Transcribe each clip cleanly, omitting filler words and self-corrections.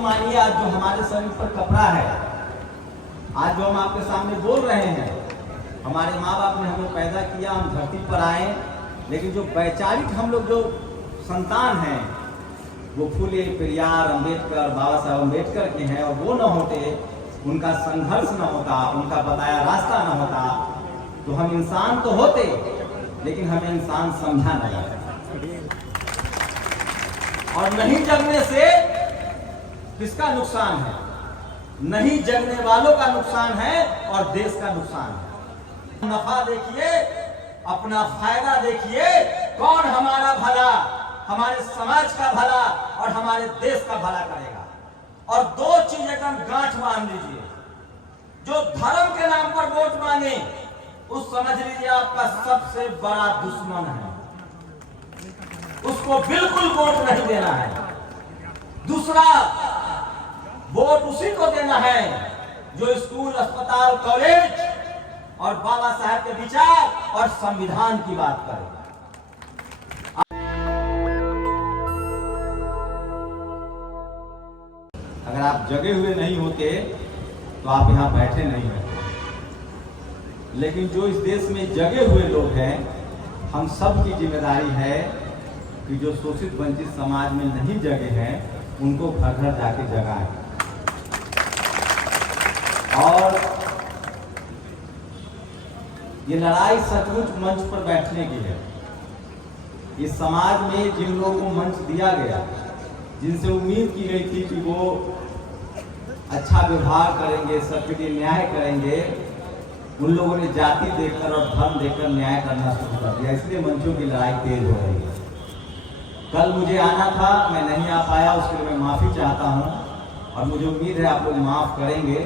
मानिए आज जो हमारे शरीर पर कपड़ा है, आज जो हम आपके सामने बोल रहे हैं, हमारे माँ बाप ने हमें पैदा किया, हम धरती पर आए, लेकिन जो वैचारिक हम लोग जो संतान हैं वो फुले पेरियार अंबेडकर बाबा साहब अंबेडकर के हैं, और वो न होते, उनका संघर्ष न होता, उनका बताया रास्ता न होता, तो हम इंसान तो होते लेकिन हमें इंसान समझा न जाता। और नहीं जगने से किसका नुकसान है? नहीं जगने वालों का नुकसान है और देश का नुकसान है। नफा देखिए, अपना फायदा देखिए, कौन हमारा भला, हमारे समाज का भला और हमारे देश का भला करेगा। और दो चीज एकदम गांठ बांध लीजिए, जो धर्म के नाम पर वोट मांगे उस समझ लीजिए आपका सबसे बड़ा दुश्मन है, उसको बिल्कुल वोट नहीं देना है। दूसरा, वोट उसी को देना है जो स्कूल, अस्पताल, कॉलेज और बाबा साहब के विचार और संविधान की बात करे। अगर आप जगे हुए नहीं होते तो आप यहाँ बैठे नहीं होते, लेकिन जो इस देश में जगे हुए लोग हैं, हम सब की जिम्मेदारी है कि जो शोषित वंचित समाज में नहीं जगे हैं उनको घर घर जाके जगाएं। और ये लड़ाई सचमुच मंच पर बैठने की है। इस समाज में जिन लोगों को मंच दिया गया, जिनसे उम्मीद की गई थी कि वो अच्छा व्यवहार करेंगे, सबके लिए न्याय करेंगे, उन लोगों ने जाति देखकर और धर्म देखकर न्याय करना शुरू कर दिया। इसलिए मंचों की लड़ाई तेज हो रही है। कल मुझे आना था, मैं नहीं आ पाया, उसके लिए मैं माफी चाहता हूं और मुझे उम्मीद है आप लोग माफ करेंगे,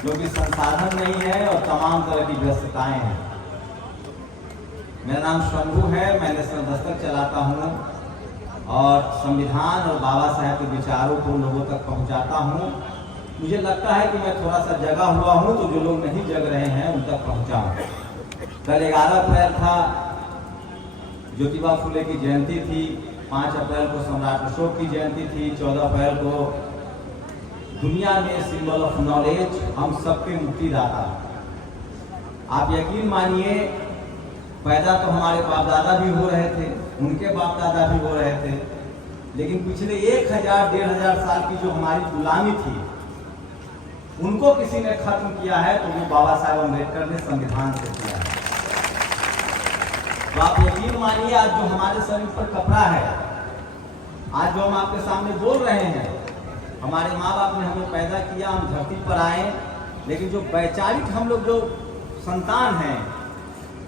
क्योंकि संसाधन नहीं है और तमाम तरह की व्यस्तताएं हैं। मेरा नाम शंभू है, मैं नेशनल दस्तक चलाता हूं और संविधान और बाबा साहब के विचारों को लोगों तक पहुंचाता हूं। मुझे लगता है कि मैं थोड़ा सा जगा हुआ हूं, तो जो लोग नहीं जग रहे हैं उन तक पहुंचाऊं। कल 11 अप्रैल था, ज्योतिबा फुले की जयंती थी, 5 अप्रैल को सम्राट अशोक की जयंती थी, 14 अप्रैल को दुनिया में सिंबल ऑफ नॉलेज, हम सबके मुक्तिदाता। आप यकीन मानिए, पैदा तो हमारे बाप दादा भी हो रहे थे, उनके बाप दादा भी हो रहे थे, लेकिन पिछले 1000-1500 साल की जो हमारी गुलामी थी उनको किसी ने खत्म किया है, तो वो बाबा साहब अम्बेडकर ने संविधान से किया है। तो आप यकीन मानिए, आज जो हमारे शरीर पर कपड़ा है, आज जो हम आपके सामने बोल रहे हैं, हमारे माँ बाप ने हमें पैदा किया, हम धरती पर आए, लेकिन जो वैचारिक हम लोग जो संतान हैं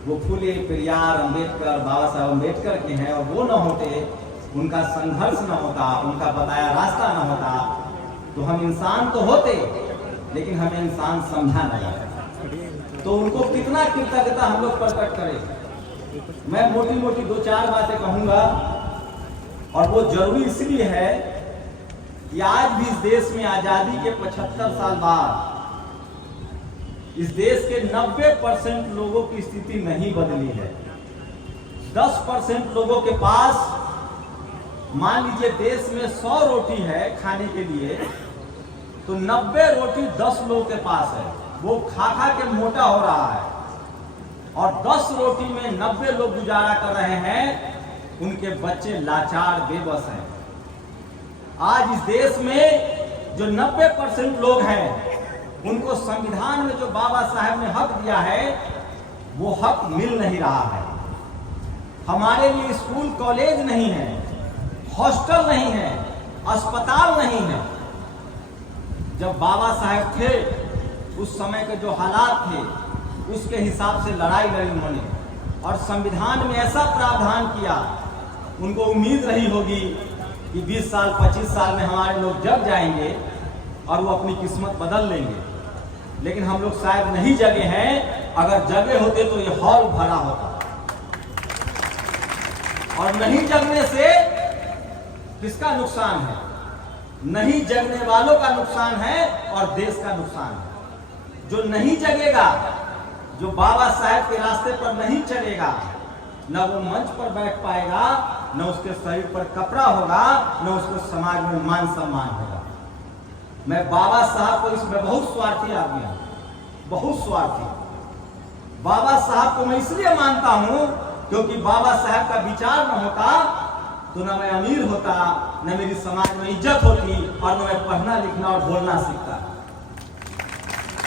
वो फुले पेरियार अंबेडकर बाबा साहब अम्बेडकर के हैं, और वो न होते, उनका संघर्ष न होता, उनका बताया रास्ता न होता, तो हम इंसान तो होते लेकिन हमें इंसान समझा न जाता। तो उनको कितना कृतज्ञता हम लोग प्रकट करें। मैं मोटी मोटी 2-4 बातें कहूंगा, और वो जरूरी इसलिए है कि आज भी इस देश में आजादी के 75 साल बाद इस देश के 90% लोगों की स्थिति नहीं बदली है। 10% लोगों के पास, मान लीजिए देश में 100 रोटी है खाने के लिए, तो 90 रोटी 10 लोगों के पास है, वो खा खा के मोटा हो रहा है, और 10 रोटी में 90 लोग गुजारा कर रहे हैं, उनके बच्चे लाचार बेबस हैं। आज इस देश में जो 90% लोग हैं, उनको संविधान में जो बाबा साहब ने हक दिया है वो हक मिल नहीं रहा है। हमारे लिए स्कूल कॉलेज नहीं है, हॉस्टल नहीं है, अस्पताल नहीं है। जब बाबा साहब थे उस समय के जो हालात थे उसके हिसाब से लड़ाई लड़ी उन्होंने, और संविधान में ऐसा प्रावधान किया, उनको उम्मीद रही होगी कि 20 साल 25 साल में हमारे लोग जग जाएंगे और वो अपनी किस्मत बदल लेंगे, लेकिन हम लोग शायद नहीं जगे हैं। अगर जगे होते तो ये हॉल भरा होता। और नहीं जगने से किसका नुकसान है? नहीं जगने वालों का नुकसान है और देश का नुकसान है। जो नहीं जगेगा, जो बाबा साहब के रास्ते पर नहीं चलेगा, न वो मंच पर बैठ पाएगा, न उसके शरीर पर कपड़ा होगा, न उसको समाज में मान सम्मान होगा। मैं बाबा साहब को इसमें बहुत स्वार्थी आदमी हूं, बहुत स्वार्थी। बाबा साहब को मैं इसलिए मानता हूं क्योंकि बाबा साहब का विचार न होता तो न मैं अमीर होता, न मेरी समाज में इज्जत होती और न मैं पढ़ना लिखना और बोलना सीखता।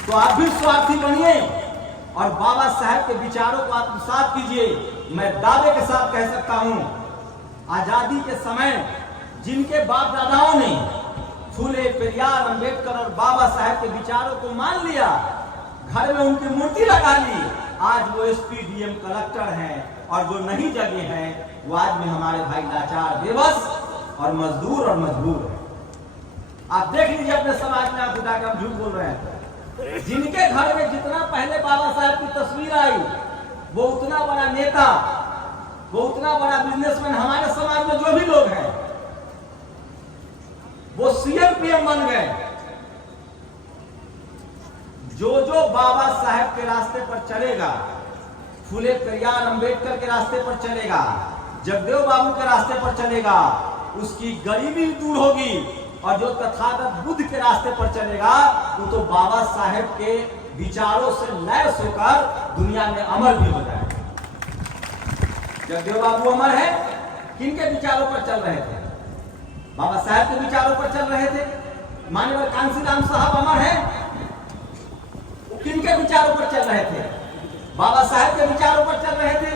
तो आप भी स्वार्थी बनिए और बाबा साहब के विचारों को आत्मसात कीजिए। मैं दावे के साथ कह सकता हूं, आजादी के समय जिनके बाप दादाओं ने फूले, पेरियार, अंबेडकर और बाबा साहब के विचारों को मान लिया, घर में उनकी मूर्ति लगा ली, आज वो एसपी, डीएम, कलेक्टर हैं। और जो नहीं जगे हैं वो आज में हमारे भाई लाचार, बेबस और मजदूर और मजबूर है। आप देख लीजिए अपने समाज में, आप उठाकर हम झूठ बोल रहे हैं। जिनके घर में जितना पहले बाबा साहब की तस्वीर आई, वो उतना बड़ा नेता, वो उतना बड़ा बिजनेसमैन हमारे समाज में जो भी लोग हैं वो सीएम पीएम बन गए। जो बाबा साहब के रास्ते पर चलेगा, फूले, पेरियार, अंबेडकर के रास्ते पर चलेगा, जगदेव बाबू के रास्ते पर चलेगा, उसकी गरीबी दूर होगी। और जो तथागत बुद्ध के रास्ते पर चलेगा वो तो बाबा साहब के विचारों से लैस होकर दुनिया में अमर भी हो जाएगा। जगदेव बाबू अमर है, किनके विचारों पर चल रहे थे? बाबा साहब के विचारों पर चल रहे थे। माननीय कांशीराम साहब अमर है, किनके विचारों पर चल रहे थे? बाबा साहब के विचारों पर चल रहे थे।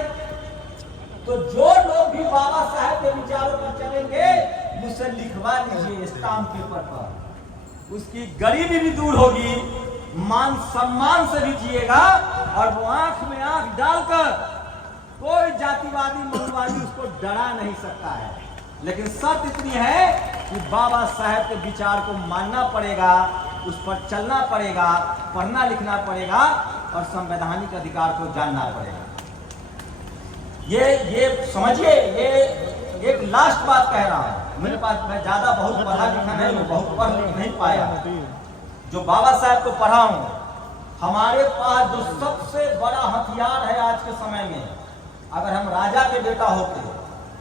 तो जो लोग भी बाबा साहब के विचारों पर चलेंगे, मुझसे लिखवा लीजिए स्टाम्प पेपर पर, उसकी गरीबी भी दूर होगी, मान सम्मान से भी जिएगा और वो आंख में आंख डालकर कोई जातिवादी, मनुवादी उसको डरा नहीं सकता है। लेकिन शर्त इतनी है कि बाबा साहब के विचार को मानना पड़ेगा, उस पर चलना पड़ेगा, पढ़ना लिखना पड़ेगा और संवैधानिक अधिकार को जानना पड़ेगा। ये समझिए, ये एक लास्ट बात कह रहा हूं। मेरे पास, मैं ज्यादा बहुत पढ़ा लिखा नहीं हूं, बहुत पढ़ लिख नहीं पाया। जो बाबा साहब को पढ़ा हूं, हमारे पास जो सबसे बड़ा हथियार है आज के समय में, अगर हम राजा के बेटा होते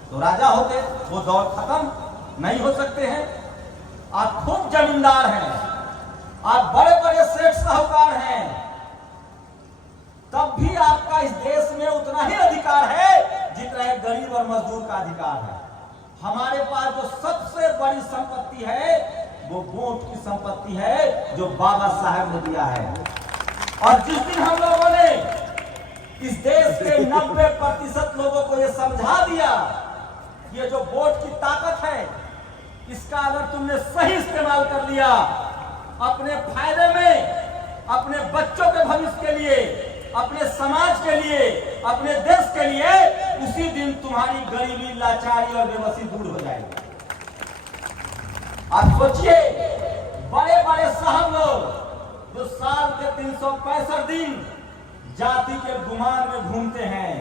तो राजा होते, वो दौर खत्म नहीं हो सकते हैं। आप खूब जमींदार हैं, आप बड़े बड़े सेठ साहूकार हैं, तब भी आपका इस देश में उतना ही अधिकार है जितना एक गरीब और मजदूर का अधिकार है। हमारे पास जो सबसे बड़ी संपत्ति है वो वोट की संपत्ति है, जो बाबा साहब ने दिया है। और जिस दिन हम लोगों ने इस देश के 90% लोगों को यह समझा दिया कि ये जो वोट की ताकत है, इसका अगर तुमने सही इस्तेमाल कर लिया अपने फायदे में, अपने बच्चों के भविष्य के लिए, अपने समाज के लिए, अपने देश के लिए, उसी दिन तुम्हारी गरीबी, लाचारी और बेबसी दूर हो जाएगी। आप सोचिए, बड़े बड़े साहब लोग जो साल के 365 दिन जाति के गुमान में घूमते हैं,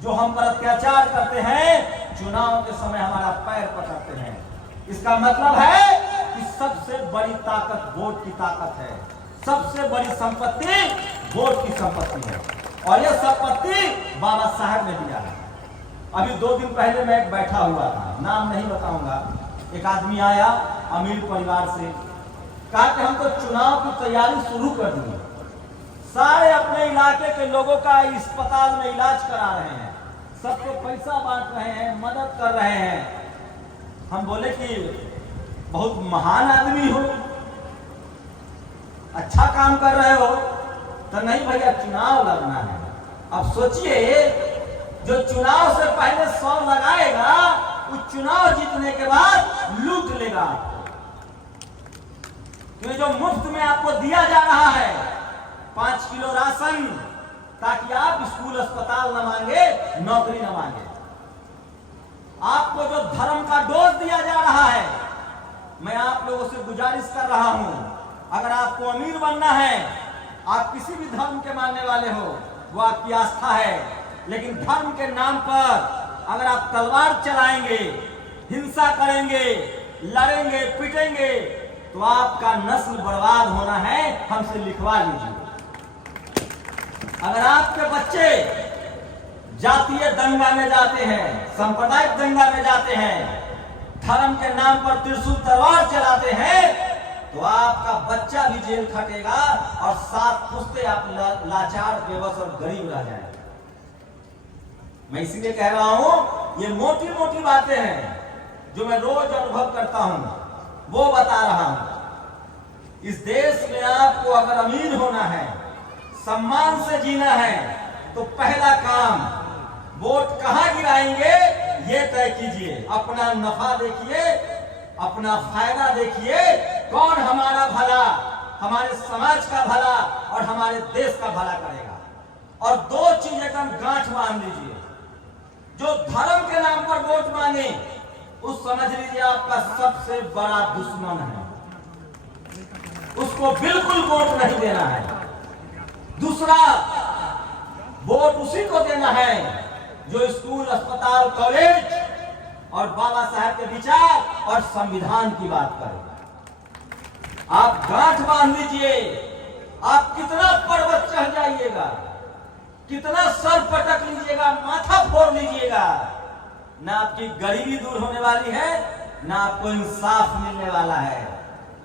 जो हम पर अत्याचार करते हैं, चुनाव के समय हमारा पैर पकड़ते हैं। इसका मतलब है कि सबसे बड़ी ताकत वोट की ताकत है, सबसे बड़ी संपत्ति वोट की संपत्ति है। और यह संपत्ति बाबा साहब ने दिया है। अभी 2 दिन पहले मैं एक बैठा हुआ था, नाम नहीं बताऊंगा, एक आदमी आया अमीर परिवार से, कहा कि हम तो चुनाव की तैयारी शुरू कर दी, सारे अपने इलाके के लोगों का अस्पताल में इलाज करा रहे हैं, सबको पैसा बांट रहे हैं, मदद कर रहे हैं। हम बोले कि बहुत महान आदमी हो, अच्छा काम कर रहे हो। तो नहीं भैया, चुनाव लड़ना है। अब सोचिए, जो चुनाव से पहले 100 लगाएगा, उस चुनाव जीतने के बाद लूट लेगा। तो जो मुफ्त में आपको दिया जा रहा है 5 किलो राशन, ताकि आप स्कूल अस्पताल न मांगे, नौकरी न मांगे। आपको जो धर्म का डोज दिया जा रहा है, मैं आप लोगों से गुजारिश कर रहा हूं, अगर आपको अमीर बनना है, आप किसी भी धर्म के मानने वाले हो, वो आपकी आस्था है, लेकिन धर्म के नाम पर अगर आप तलवार चलाएंगे, हिंसा करेंगे, लड़ेंगे, पिटेंगे, तो आपका नस्ल बर्बाद होना है। हमसे लिखवा लीजिए। अगर आपके बच्चे जातीय दंगा में जाते हैं, सांप्रदायिक दंगा में जाते हैं, धर्म के नाम पर त्रिशूल तलवार चलाते हैं, तो जेल खटेगा और 7 पुश्ते आप लाचार, बेबस और गरीब रह जाएगा। मैं इसीलिए कह रहा हूं, ये मोटी मोटी बातें हैं जो मैं रोज अनुभव करता हूं, वो बता रहा हूं। इस देश में आपको अगर अमीर होना है, सम्मान से जीना है, तो पहला काम वोट कहां गिराएंगे ये तय कीजिए। अपना नफा देखिए, अपना फायदा देखिए, कौन हमारा भला, हमारे समाज का भला और हमारे देश का भला करेगा। और 2 चीज एकदम गांठ बांध लीजिए। जो धर्म के नाम पर वोट मांगे, उस समझ लीजिए आपका सबसे बड़ा दुश्मन है, उसको बिल्कुल वोट नहीं देना है। दूसरा, वोट उसी को देना है जो स्कूल, अस्पताल, कॉलेज और बाबा साहब के विचार और संविधान की बात करें। आप गांठ बांध लीजिए, आप कितना पर्वत चढ़ जाइएगा, कितना सर पटक लीजिएगा, माथा फोड़ लीजिएगा, ना आपकी गरीबी दूर होने वाली है, ना आपको इंसाफ मिलने वाला है।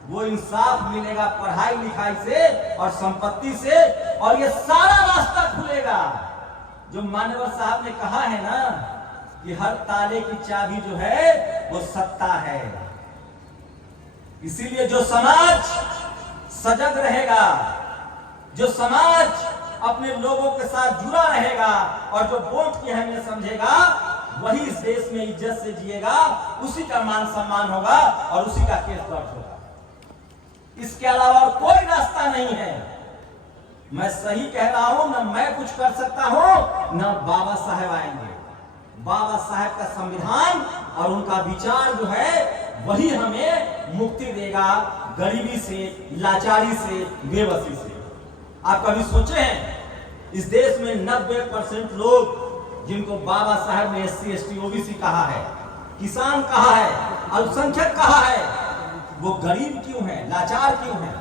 वो इंसाफ मिलेगा पढ़ाई लिखाई से और संपत्ति से, और ये सारा रास्ता खुलेगा। जो मानवर साहब ने कहा है ना कि हर ताले की चाबी जो है वो सत्ता है। इसीलिए जो समाज सजग रहेगा, जो समाज अपने लोगों के साथ जुड़ा रहेगा और जो वोट की अहमियत समझेगा, वही इस देश में इज्जत से जिएगा, उसी का मान सम्मान होगा और उसी का केस दर्ज होगा। इसके अलावा और कोई रास्ता नहीं है। मैं सही कह रहा हूं, न मैं कुछ कर सकता हूं, न बाबा साहेब आएंगे। बाबा साहेब का संविधान और उनका विचार जो है वही हमें मुक्ति देगा गरीबी से, लाचारी से, बेबसी से। आप कभी सोचे हैं इस देश में 90% लोग जिनको बाबा साहब ने SC ST OBC कहा है, किसान कहा है, अल्पसंख्यक कहा है, वो गरीब क्यों है, लाचार क्यों है?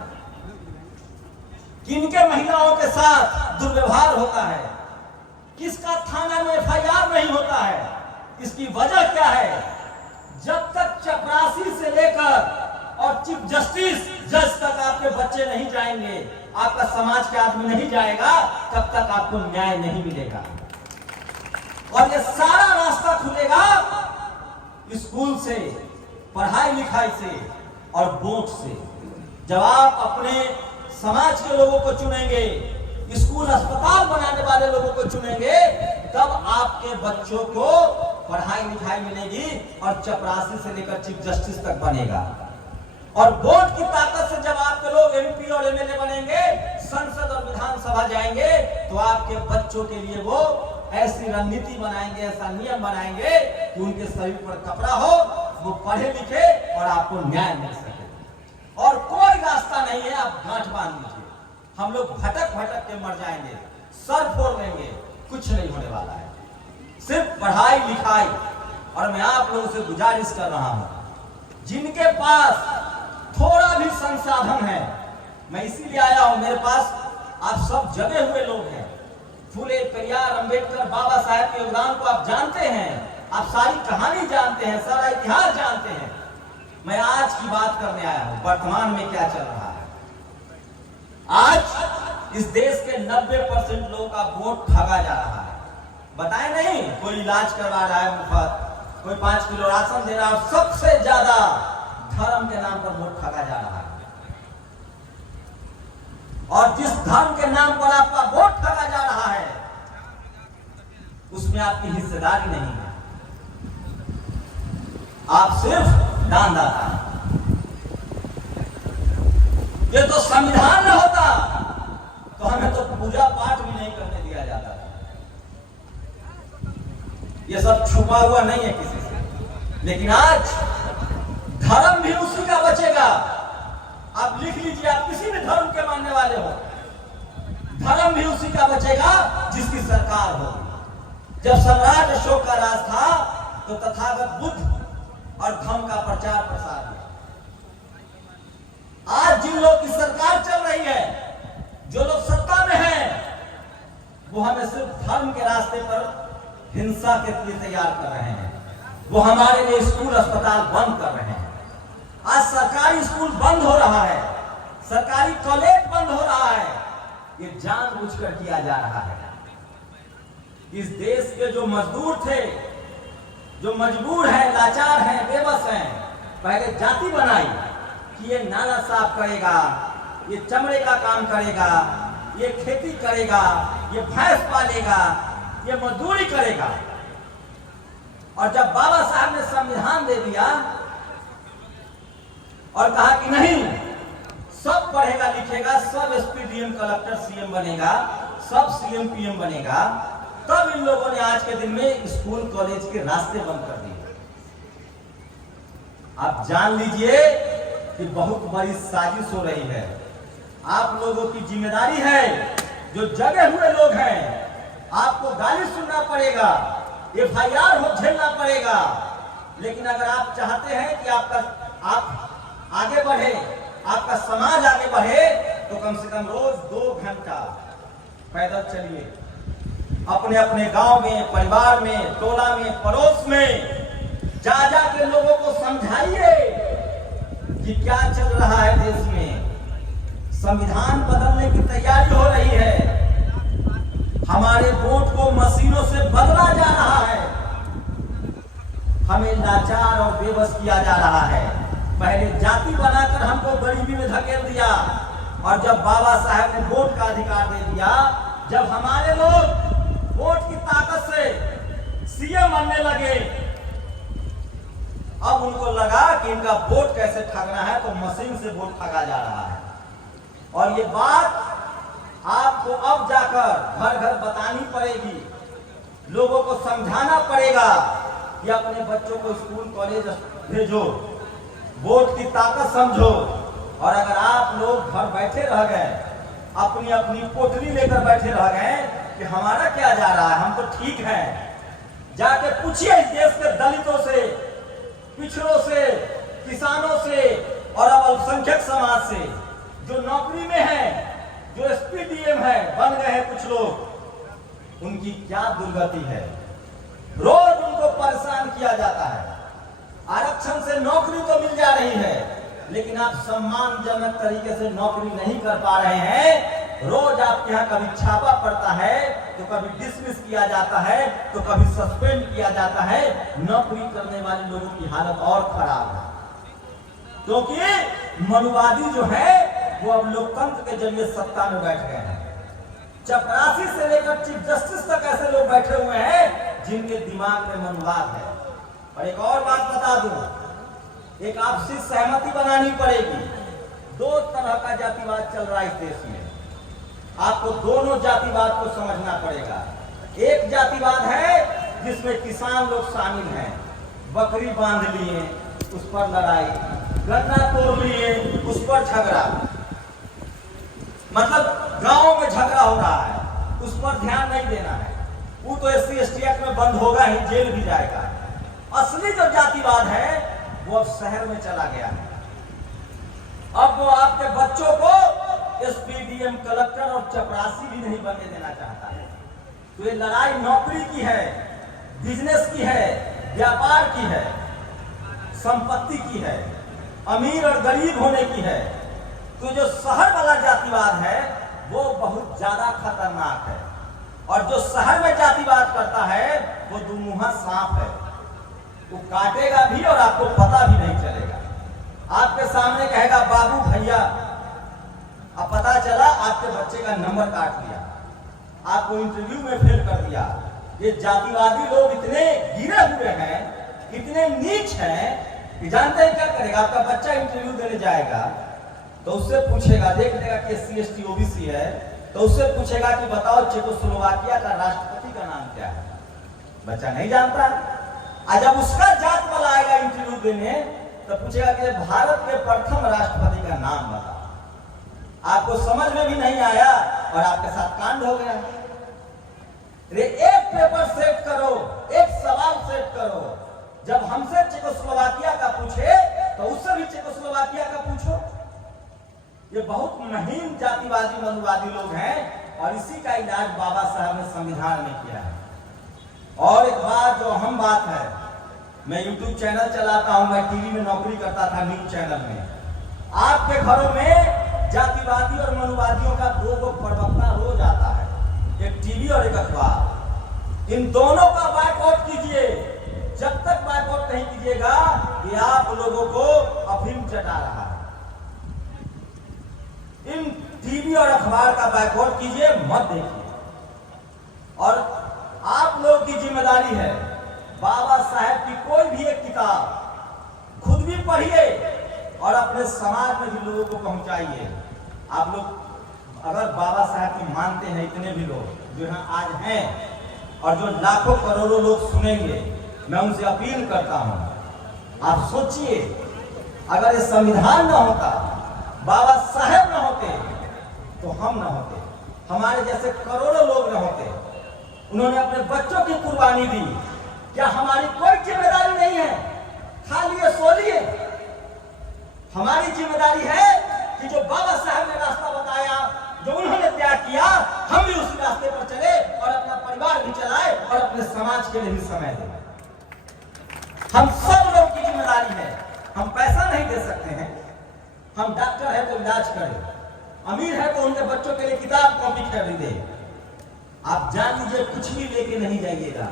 किनके महिलाओं के साथ दुर्व्यवहार होता है? किसका थाना में FIR नहीं होता है? इसकी वजह क्या है? जब तक चपरासी से लेकर और चीफ जस्टिस जज तक आपके बच्चे नहीं जाएंगे, आपका समाज के आदमी नहीं जाएगा, तब तक आपको न्याय नहीं मिलेगा। और ये सारा रास्ता खुलेगा स्कूल से, पढ़ाई लिखाई से और वोट से। जब आप अपने समाज के लोगों को चुनेंगे, स्कूल अस्पताल बनाने वाले लोगों को चुनेंगे, तब आपके बच्चों को पढ़ाई लिखाई मिलेगी और चपरासी से लेकर चीफ जस्टिस तक बनेगा। और वोट की ताकत से जब आपके लोग MP और MLA बनेंगे, संसद और विधानसभा जाएंगे, तो आपके बच्चों के लिए वो ऐसी रणनीति बनाएंगे, ऐसा नियम बनाएंगे कि उनके शरीर पर कपड़ा हो, वो पढ़े लिखे और आपको न्याय मिल सके। और कोई रास्ता नहीं है, आप गांठ बांध लीजिए। हम लोग भटक भटक के मर जाएंगे, सर फोड़ लेंगे, कुछ नहीं होने वाला है। सिर्फ पढ़ाई लिखाई। और मैं आप लोगों से गुजारिश कर रहा हूं, जिनके पास थोड़ा भी संसाधन है, मैं इसीलिए आया हूं, मेरे पास आप सब जगे हुए लोग हैं। फूले, पेरियार, अंबेडकर, बाबा साहब के योगदान को आप जानते हैं, आप सारी कहानी जानते हैं, सारा इतिहास जानते हैं। मैं आज की बात करने आया हूं, वर्तमान में क्या चल रहा है। आज इस देश के 90% लोगों का वोट ठगा जा रहा है। बताए नहीं, कोई इलाज करवा रहा है मुफ्त, कोई 5 किलो राशन दे रहा है, और सबसे ज्यादा धर्म के नाम पर वोट ठगा जा रहा है। और जिस धर्म के नाम पर आपका वोट ठगा जा रहा है, उसमें आपकी हिस्सेदारी नहीं है, आप सिर्फ दानदाता हैं। ये तो संविधान न होता तो हमें तो पूजा पाठ भी नहीं करने दिया जाता था। ये सब छुपा हुआ नहीं है किसी से। लेकिन आज धर्म भी उसी का बचेगा। आप लिख लीजिए, आप किसी भी धर्म के मानने वाले हो, धर्म भी उसी का बचेगा जिसकी सरकार हो। जब सम्राट अशोक का राज था तो तथागत बुद्ध और धर्म का प्रचार प्रसार हुआ। आज जिन लोग की सरकार चल रही है, जो लोग सत्ता में हैं, वो हमें सिर्फ धर्म के रास्ते पर हिंसा के लिए तैयार कर रहे हैं। वो हमारे लिए स्कूल अस्पताल बंद कर रहे हैं। आज सरकारी स्कूल बंद हो रहा है, सरकारी कॉलेज बंद हो रहा है, ये जानबूझकर किया जा रहा है। इस देश के जो मजदूर थे, जो मजबूर हैं, लाचार हैं, बेबस हैं, पहले जाति बनाई कि ये नाला साफ करेगा, ये चमड़े का काम करेगा, ये खेती करेगा, ये भैंस पालेगा, ये मजदूरी करेगा। और जब बाबा साहब ने संविधान दे दिया और कहा कि नहीं, सब पढ़ेगा लिखेगा, सब एसपी डीएम कलेक्टर सीएम बनेगा, सब सीएम पीएम बनेगा, तब इन लोगों ने आज के दिन में स्कूल कॉलेज के रास्ते बंद कर दिए। आप जान लीजिए कि बहुत बड़ी साजिश हो रही है। आप लोगों की जिम्मेदारी है, जो जगे हुए लोग हैं, आपको गाली सुनना पड़ेगा, FIR हो झेलना पड़ेगा, लेकिन अगर आप चाहते हैं कि आप आगे बढ़े, आपका समाज आगे बढ़े, तो कम से कम रोज 2 घंटा पैदल चलिए। अपने अपने गांव में, परिवार में, टोला में, पड़ोस में जा जा के लोगों को समझाइए कि क्या चल रहा है देश में। संविधान बदलने की तैयारी हो रही है, हमारे वोट को मशीनों से बदला जा रहा है, हमें लाचार और बेबस किया जा रहा है। पहले जाति बनाकर हमको गरीबी में धकेल दिया, और जब बाबा साहब ने वोट का अधिकार दे दिया, जब हमारे लोग वोट की ताकत से सीएम बनने लगे, अब उनको लगा कि इनका वोट कैसे ठगना है, तो मशीन से वोट ठगा जा रहा है। और ये बात आपको अब जाकर घर घर बतानी पड़ेगी, लोगों को समझाना पड़ेगा कि अपने बच्चों को स्कूल कॉलेज भेजो, वोट की ताकत समझो। और अगर आप लोग घर बैठे रह गए, अपनी अपनी पोटली लेकर बैठे रह गए कि हमारा क्या जा रहा है, हम तो ठीक हैं, जाके पूछिए इस देश के दलितों से, पिछड़ों से, किसानों से और अब अल्पसंख्यक समाज से, जो नौकरी में है, जो एसपी डीएम है, बन गए हैं कुछ लोग, उनकी क्या दुर्गति है। रोज उनको परेशान किया जाता है। आरक्षण से नौकरी तो मिल जा रही है, लेकिन आप सम्मानजनक तरीके से नौकरी नहीं कर पा रहे हैं। रोज आपके यहाँ कभी छापा पड़ता है, तो कभी डिसमिस किया जाता है, तो कभी सस्पेंड किया जाता है। नौकरी करने वाले लोगों की हालत और खराब है, क्योंकि मनुवादी जो है वो अब लोकतंत्र के जरिए सत्ता में बैठ गए हैं। चपरासी से लेकर चीफ जस्टिस तक ऐसे लोग बैठे हुए हैं जिनके दिमाग में मनुवाद है। और एक और बात बता दूं, एक आपसी सहमति बनानी पड़ेगी। 2 तरह का जातिवाद चल रहा है इस देश में, आपको दोनों जातिवाद को समझना पड़ेगा। एक जातिवाद है जिसमें किसान लोग शामिल हैं, बकरी बांध लिए उस पर लड़ाई, गन्ना तोड़ लिए उस पर झगड़ा, मतलब गांव में झगड़ा हो रहा है, उस पर ध्यान नहीं देना है। वो तो SC ST एक्ट में बंद होगा ही, जेल भी जाएगा। असली जो जातिवाद है वो अब शहर में चला गया है। अब वो आपके बच्चों को एसपी डीएम कलेक्टर और चपरासी भी नहीं बनने देना चाहता है। तो ये लड़ाई नौकरी की है, बिजनेस की है, व्यापार की है, संपत्ति की है, अमीर और गरीब होने की है। तो जो शहर वाला जातिवाद है वो बहुत ज्यादा खतरनाक है, और जो शहर में जातिवाद करता है वो दुमुहा सांप है, वो काटेगा भी और आपको पता भी नहीं चलेगा। आपके सामने कहेगा बाबू भैया, अब पता चला आपके बच्चे का नंबर काट दिया, आपको इंटरव्यू में फेल कर दिया। ये जातिवादी लोग इतने गिरे हुए हैं, इतने नीच हैं कि जानते हैं क्या करेगा। आपका बच्चा इंटरव्यू देने जाएगा तो उससे पूछेगा, देख लेगा कि SC ST OBC है, तो उससे पूछेगा कि बताओ चेकोस्लोवाकिया का राष्ट्रपति का नाम क्या है। बच्चा नहीं जानता। जब उसका जात वाला आएगा इंटरव्यू देने तो पूछेगा कि भारत के प्रथम राष्ट्रपति का नाम बताओ। आपको समझ में भी नहीं आया और आपके साथ कांड हो गया। एक पेपर सेट करो, एक सवाल सेट करो। जब हमसे चेकोस्लोवाकिया का पूछे तो उससे भी चेकोस्लोवाकिया का पूछो। ये बहुत महीन जातिवादी मनुवादी लोग हैं, और इसी का इलाज बाबा साहब ने संविधान में किया है। और एक बात जो अहम बात है, मैं YouTube चैनल चलाता हूं, मैं टीवी में नौकरी करता था, न्यूज चैनल में। आपके घरों में जातिवादी और मनुवादियों का दो प्रवक्ता रोज आता है, एक टीवी और एक अखबार। इन दोनों का बायकॉट कीजिए। जब तक बायकॉट नहीं कीजिएगा कि आप लोगों को अफीम चटा रहा है। इन टीवी और अखबार का बायकॉट कीजिए, मत देखिए। और आप लोगों की जिम्मेदारी है, बाबा साहेब की कोई भी एक किताब खुद भी पढ़िए और अपने समाज में भी लोगों को पहुंचाइए। आप लोग अगर बाबा साहब की मानते हैं, इतने भी लोग जो यहाँ आज हैं और जो लाखों करोड़ों लोग सुनेंगे, मैं उनसे अपील करता हूं, आप सोचिए, अगर ये संविधान न होता, बाबा साहेब न होते, तो हम न होते, हमारे जैसे करोड़ों लोग न होते। उन्होंने अपने बच्चों की कुर्बानी दी। क्या हमारी कोई जिम्मेदारी नहीं है? खाली ये सोचिए, हमारी जिम्मेदारी है कि जो बाबा साहब ने रास्ता बताया, जो उन्होंने त्याग किया, हम भी उसी रास्ते पर चले और अपना परिवार भी चलाए और अपने समाज के लिए भी समय दें। हम सब लोग की जिम्मेदारी है। हम पैसा नहीं दे सकते हैं, हम डॉक्टर है तो इलाज करें, अमीर है तो उनके बच्चों के लिए किताब कॉपी खरीदे। आप जान लीजिए, कुछ भी लेके नहीं जाइएगा,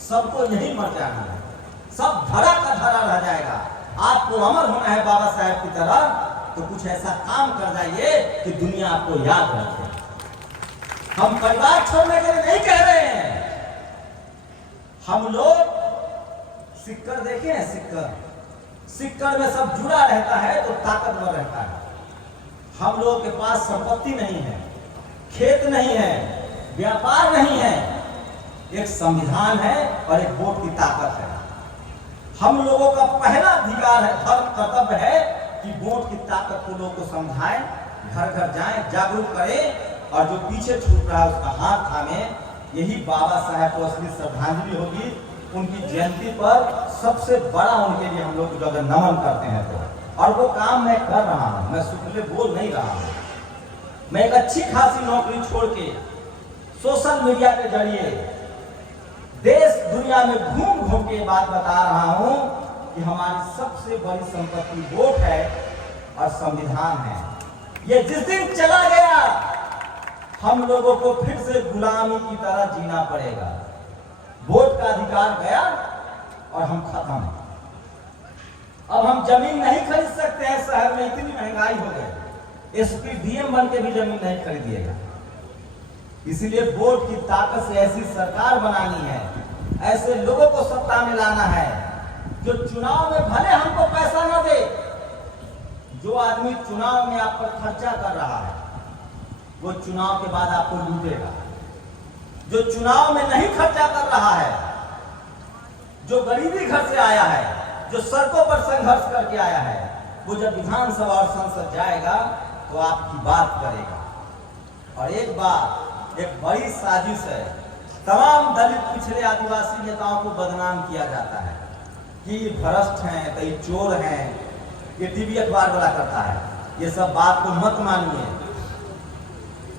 सबको यही मर जाना है, सब धरा का धरा रह जाएगा। आपको अमर होना है बाबा साहेब की तरह, तो कुछ ऐसा काम कर जाइए कि दुनिया आपको याद रखे। हम परिवार छोड़ने के लिए नहीं कह रहे हैं। हम लोग सिक्कर देखे हैं, सिक्कर में सब जुड़ा रहता है तो ताकतवर रहता है। हम लोगों के पास संपत्ति नहीं है, खेत नहीं है, व्यापार नहीं है, एक संविधान है और एक वोट की ताकत है। हम लोगों का पहला अधिकार है, धर्म कर्तव्य है कि वोट की ताकत को लोगों को समझाएं, घर घर जाएं, जागरूक करें और जो पीछे छूट रहा है उसका हाथ थामें। यही बाबा साहेब को असली श्रद्धांजलि होगी। उनकी जयंती पर सबसे बड़ा उनके लिए हम लोग जो अगर नमन करते हैं तो, और वो काम मैं कर रहा हूं, मैं शुक्ले बोल नहीं रहा हूं। मैं एक अच्छी खासी नौकरी छोड़ के सोशल मीडिया के जरिए देश दुनिया में घूम घूम के बात बता रहा हूं कि हमारी सबसे बड़ी संपत्ति वोट है और संविधान है। ये जिस दिन चला गया, हम लोगों को फिर से गुलामी की तरह जीना पड़ेगा। वोट का अधिकार गया और हम खत्म। अब हम जमीन नहीं खरीद सकते हैं, शहर में इतनी महंगाई हो गई, एसपी डीएम बन के भी जमीन नहीं खरीदिएगा। इसीलिए वोट की ताकत से ऐसी सरकार बनानी है, ऐसे लोगों को सत्ता में लाना है जो चुनाव में भले हमको पैसा न दे, जो आदमी चुनाव में आप पर खर्चा कर रहा है वो चुनाव के बाद आपको लूटेगा। जो चुनाव में नहीं खर्चा कर रहा है, जो गरीबी घर से आया है, जो सड़कों पर संघर्ष करके आया है, वो जब विधानसभा और संसद जाएगा तो आपकी बात करेगा। और एक बात, एक बड़ी साजिश है, तमाम दलित पिछड़े आदिवासी नेताओं को बदनाम किया जाता है कि ये भ्रष्ट हैं, तो ये चोर हैं, ये टीवी अखबार वाला करता है। ये सब बात को मत मानिए।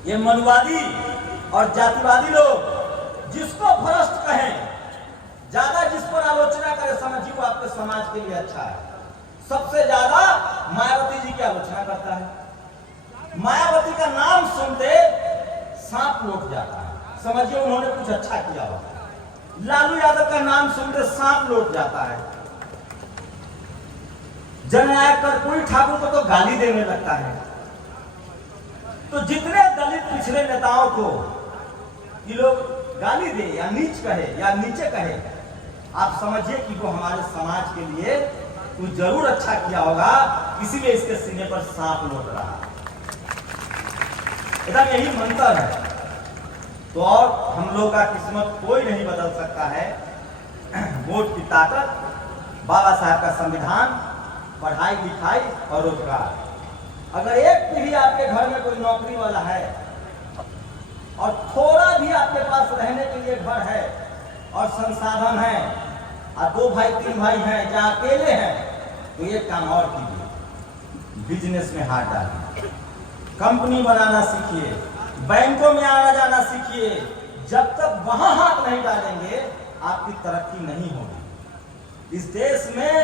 ये मनुवादी और जातिवादी लोग जिसको भ्रष्ट कहें, ज्यादा जिस पर आलोचना करे, समझिए वो आपके समाज के लिए अच्छा है। सबसे ज्यादा मायावती जी की आलोचना करता है। मायावती का नाम सुनते सांप लौट जाता है, समझिए उन्होंने कुछ अच्छा किया होगा। लालू यादव का नाम सुनते सांप लौट जाता है। जननायक कर्पूरी ठाकुर को तो गाली देने लगता है। तो जितने दलित पिछड़े नेताओं को ये लोग गाली दे या नीच कहे या नीचे कहे, आप समझिए कि वो हमारे समाज के लिए कुछ जरूर अच्छा किया होगा, इसीलिए इसके सीने पर सांप लौट रहा है। एकदम यही मंत्र है। तो और हम लोग का किस्मत कोई नहीं बदल सकता है। वोट की ताकत, बाबा साहब का संविधान, पढ़ाई लिखाई और रोजगार। अगर एक पीढ़ी आपके घर में कोई नौकरी वाला है और थोड़ा भी आपके पास रहने के लिए घर है और संसाधन है, और 2 भाई 3 भाई हैं जहाँ अकेले हैं, तो ये काम और कीजिए, बिजनेस में हाथ डालिए, कंपनी बनाना सीखिए, बैंकों में आना जाना सीखिए। जब तक वहां हाथ नहीं डालेंगे आपकी तरक्की नहीं होगी। इस देश में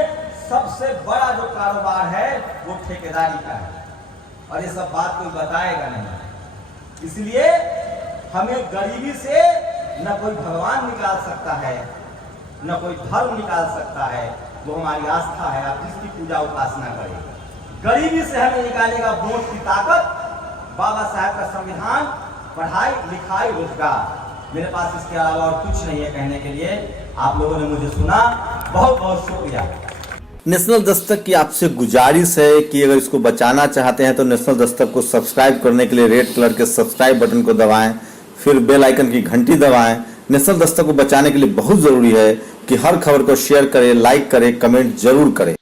सबसे बड़ा जो कारोबार है वो ठेकेदारी का है। और ये सब बात कोई बताएगा नहीं। इसलिए हमें गरीबी से न कोई भगवान निकाल सकता है, न कोई धर्म निकाल सकता है। वो हमारी आस्था है, आप जिसकी पूजा उपासना करें। गरीबी से हमें निकालेगा वोट की ताकत, बाबा साहब का संविधान, पढ़ाई लिखाई रोजगार। मेरे पास इसके अलावा और कुछ नहीं है कहने के लिए। आप लोगों ने मुझे सुना, बहुत बहुत शुक्रिया। नेशनल दस्तक की आपसे गुजारिश है कि अगर इसको बचाना चाहते हैं तो नेशनल दस्तक को सब्सक्राइब करने के लिए रेड कलर के सब्सक्राइब बटन को दबाएं, फिर बेल आइकन की घंटी दबाएं। नेशनल दस्तक को बचाने के लिए बहुत जरूरी है कि हर खबर को शेयर करें, लाइक करें, कमेंट जरूर करें।